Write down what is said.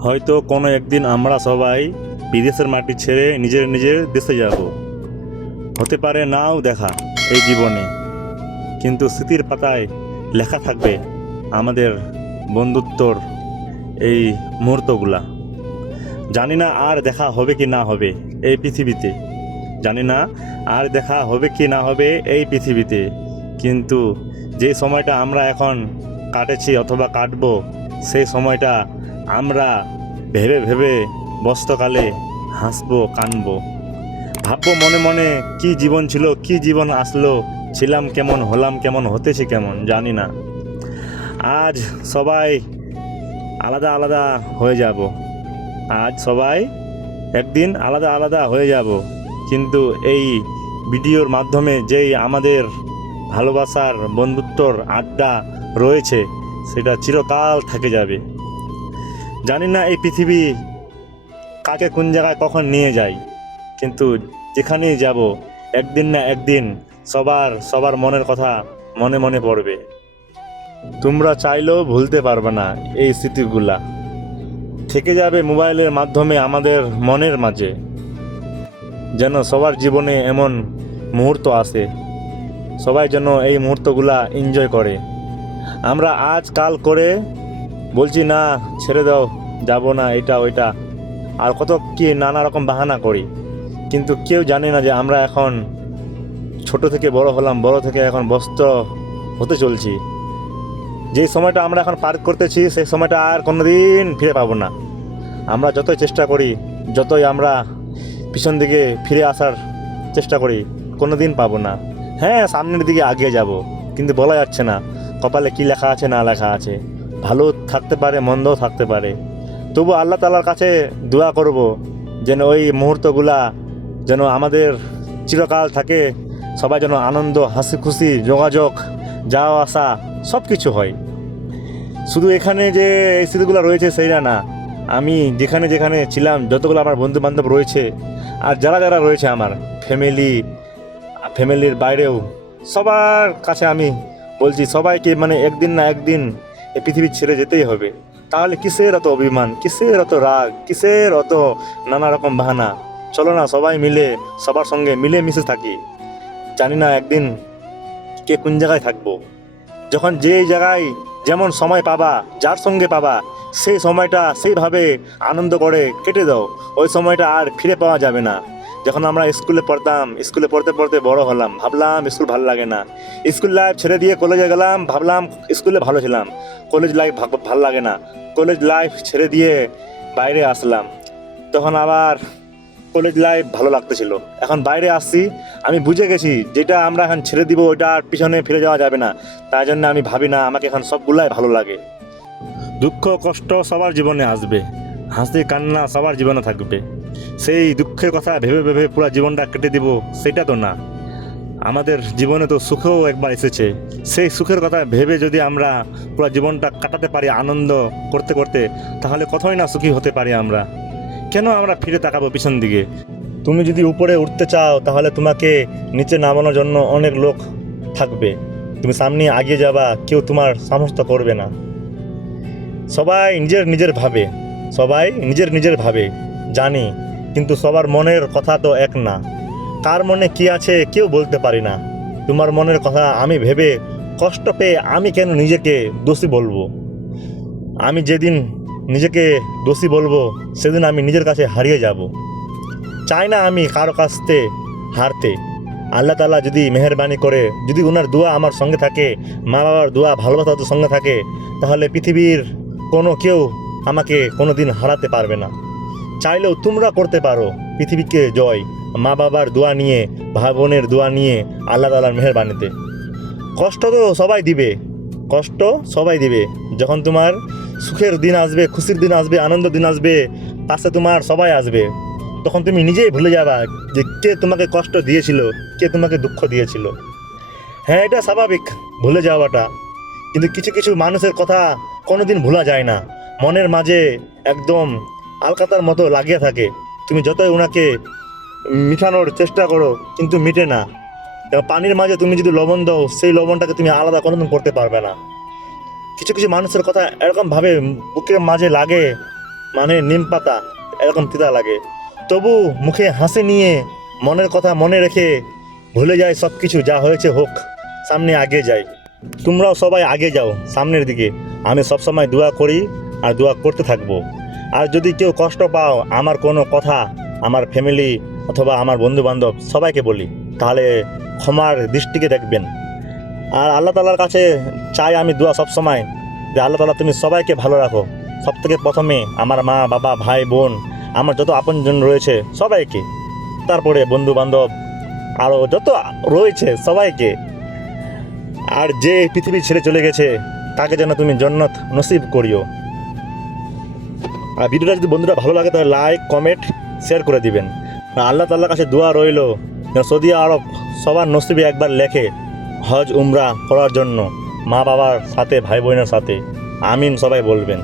হয়তো কোনো একদিন আমরা সবাই বিদেশের মাটি ছেড়ে নিজের নিজের দেশে যাব। হতে পারে নাও দেখা এই জীবনে। কিন্তু স্মৃতির পাতায় লেখা থাকবে আমাদের বন্ধুত্বর এই মুহূর্তগুলা। জানি না আর দেখা হবে কি না হবে এই পৃথিবীতে। জানি না আর দেখা হবে কি না হবে এই পৃথিবীতে। কিন্তু যে সময়টা আমরা এখন কাটেছি অথবা কাটবো, সেই সময়টা আমরা ভেবে ভেবে বস্তকালে হাসবো, কানবো। ভাববো মনে মনে কি জীবন ছিল, কি জীবন আসলো, ছিলাম কেমন, হলাম কেমন, হতেছি কেমন, জানি না। আজ সবাই আলাদা আলাদা হয়ে যাব। আজ সবাই একদিন আলাদা আলাদা হয়ে যাব। কিন্তু এই ভিডিওর মাধ্যমে যেই আমাদের ভালোবাসার বন্ধুত্বর আড্ডা রয়েছে, সেটা চিরকাল থেকে যাবে। জানি না এই পৃথিবী কাকে কোন জায়গায় কখন নিয়ে যায়, কিন্তু যেখানেই যাব, একদিন না একদিন সবার সবার মনের কথা মনে মনে পড়বে। তোমরা চাইলেও ভুলতে পারবে না এই স্মৃতিগুলা। থেকে যাবে মোবাইলের মাধ্যমে আমাদের মনের মাঝে। যেন সবার জীবনে এমন মুহূর্ত আসে, সবাই যেন এই মুহূর্তগুলা এনজয় করে। আমরা আজ কাল করে বলছি, না, ছেড়ে দাও, যাব না এটা ওইটা। আর কত কি নানা রকম বাহানা করি। কিন্তু কেউ জানে না যে আমরা এখন ছোট থেকে বড় হলাম, বড় থেকে এখন বস্ত হতে চলছি। যে সময়টা আমরা এখন পার করতেছি, সেই সময়টা আর কোনোদিন ফিরে পাবো না। আমরা যতই চেষ্টা করি, যতই আমরা পিছন দিকে ফিরে আসার চেষ্টা করি কোনো দিন পাবো না। হ্যাঁ সামনের দিকে আগিয়ে যাব, কিন্তু বলা যাচ্ছে না, কপালে কি লেখা আছে, না লেখা আছে। ভালো থাকতে পারে, মন্দও থাকতে পারে। তবু আল্লাহ তালার কাছে দোয়া করব যেন ওই মুহূর্তগুলা যেন আমাদের চিরকাল থাকে, সবাই যেন আনন্দ, হাসি খুশি, যোগাযোগ, যাওয়া আসা সব কিছু হয়। শুধু এখানে যে এই স্মৃতিগুলো রয়েছে সেইটা না, আমি যেখানে যেখানে ছিলাম, যতগুলো আমার বন্ধু বান্ধব রয়েছে, আর যারা যারা রয়েছে আমার ফ্যামিলি ফ্যামিলির বাইরেও, সবার কাছে আমি বলছি সবাইকে মানে একদিন না একদিন এই পৃথিবী ছেড়ে যেতেই হবে। তাহলে কিসের অত অভিমান? কিসের অত রাগ? কিসের অত নানা রকম বাহানা? চলো না, সবাই মিলে, সবার সঙ্গে মিলে মিশে থাকি। জানি না একদিন কে কোন জায়গায় থাকব। যখন যে জায়গায় যেমন সময় পাবা, যার সঙ্গে পাবা, সেই সময়টা সেইভাবে আনন্দ করে কেটে দাও। ওই সময়টা আর ফিরে পাওয়া যাবে না। যখন আমরা স্কুলে পড়তাম, স্কুলে পড়তে পড়তে বড় হলাম, ভাবলাম স্কুল ভালো লাগে না। স্কুল লাইফ ছেড়ে দিয়ে কলেজে গেলাম, ভাবলাম স্কুলে ভালো ছিলাম। কলেজ লাইফ ভালো লাগে না। কলেজ লাইফ ছেড়ে দিয়ে বাইরে আসলাম। তখন আবার কলেজ লাইফ ভালো লাগতেছিল। এখন বাইরে আসছি, আমি বুঝে গেছি যেটা আমরা এখন ছেড়ে দিব, ওইটা আর পিছনে ফিরে যাওয়া যাবে না। তাই জন্য আমি ভাবি না, আমাকে এখন সবগুলাই ভালো লাগে। দুঃখ, কষ্ট সবার জীবনে আসবে। হাসি, কান্না সবার জীবনে থাকবে। সেই দুঃখের কথা ভেবে ভেবে পুরো জীবনটা কেটে দিব, সেটা তো না। আমাদের জীবনে তো সুখও একবার এসেছে। সেই সুখের কথা ভেবে যদি আমরা পুরো জীবনটা কাটাতে পারি আনন্দ করতে করতে, তাহলে কতই না সুখী হতে পারি আমরা? কেন আমরা ফিরে তাকাবো পিছন দিকে? তুমি যদি উপরে উঠতে চাও, তাহলে তোমাকে নিচে নামানোর জন্য অনেক লোক থাকবে। তুমি সামনে আগিয়ে যাবা, কেউ তোমার সমস্ত করবে না। সবাই নিজের নিজের ভাবে। সবাই নিজের নিজের ভাবে। জানি, কিন্তু সবার মনের কথা তো এক না। কার মনে কি আছে কেউ বলতে পারি না। তোমার মনের কথা আমি ভেবে কষ্ট পেয়ে আমি কেন নিজেকে দোষী বলব? আমি যেদিন নিজেকে দোষী বলব, সেদিন আমি নিজের কাছে হারিয়ে যাব। চাই না আমি কারও কাছতে হারতে। আল্লাহ তালা যদি মেহরবানি করে, যদি ওনার দোয়া আমার সঙ্গে থাকে মা বাবার দোয়া ভালোবাসা তো সঙ্গে থাকে, তাহলে পৃথিবীর কোনো কেউ আমাকে কোনো দিন হারাতে পারবে না। চাইলেও তোমরা করতে পারো। পৃথিবীকে জয়, মা বাবার দোয়া নিয়ে, ভাই বোনের দোয়া নিয়ে, আল্লাহ তালার মেহরবানিতে। কষ্ট তো সবাই দিবে, কষ্ট সবাই দিবে। যখন তোমার সুখের দিন আসবে, খুশির দিন আসবে আনন্দ দিন আসবে, পাশে তোমার সবাই আসবে, তখন তুমি নিজেই ভুলে যাবা যে কে তোমাকে কষ্ট দিয়েছিল, কে তোমাকে দুঃখ দিয়েছিল। হ্যাঁ এটা স্বাভাবিক, ভুলে যাওয়াটা। কিন্তু কিছু কিছু মানুষের কথা কোনোদিন ভোলা যায় না। মনের মাঝে একদম আলকাতার মতো লাগিয়ে থাকে। তুমি যতই ওনাকে মিঠানোর চেষ্টা করো, কিন্তু মিটে না। পানির মাঝে তুমি যদি লবণ দাও, সেই লবণটাকে তুমি আলাদা কোনোদিন করতে পারবে না। কিছু কিছু মানুষের কথা এরকমভাবে বুকের মাঝে লাগে মানে নিম পাতা, এরকম তিতা লাগে। তবু মুখে হাসি নিয়ে, মনের কথা মনে রেখে ভুলে যায় সব কিছু যা হয়েছে হোক, সামনে আগে যাই তোমরাও সবাই আগে যাও, সামনের দিকে। আমি সবসময় দোয়া করি আর দোয়া করতে থাকব। আর যদি কেউ কষ্ট পাও আমার কোনো কথা, আমার ফ্যামিলি অথবা আমার বন্ধু বান্ধব সবাইকে বলি, তাহলে ক্ষমার দৃষ্টিকে দেখবেন। আর আল্লাহ তালার কাছে চাই আমি দোয়া সবসময় যে আল্লাহ তালা তুমি সবাইকে ভালো রাখো। সব থেকে প্রথমে আমার মা, বাবা, ভাই, বোন, আমার যত আপনজন রয়েছে সবাইকে, তারপরে বন্ধু বান্ধব আরও যত রয়েছে সবাইকে, আর যে পৃথিবী ছেড়ে চলে গেছে, তাকে যেন তুমি জন্নত নসিব করিও। আর ভিডিওটা যদি বন্ধুরা ভালো লাগে, তাহলে লাইক কমেন্ট শেয়ার করে দিবেন। আর আল্লাহ তাল্লাহ কাছে দোয়া রইল যেন সৌদি আরব সবার নসিবে একবার লেখে হজ, উমরা করার জন্য মা বাবার সাথে ভাই বোনের সাথে। আমিন, সবাই বলবেন।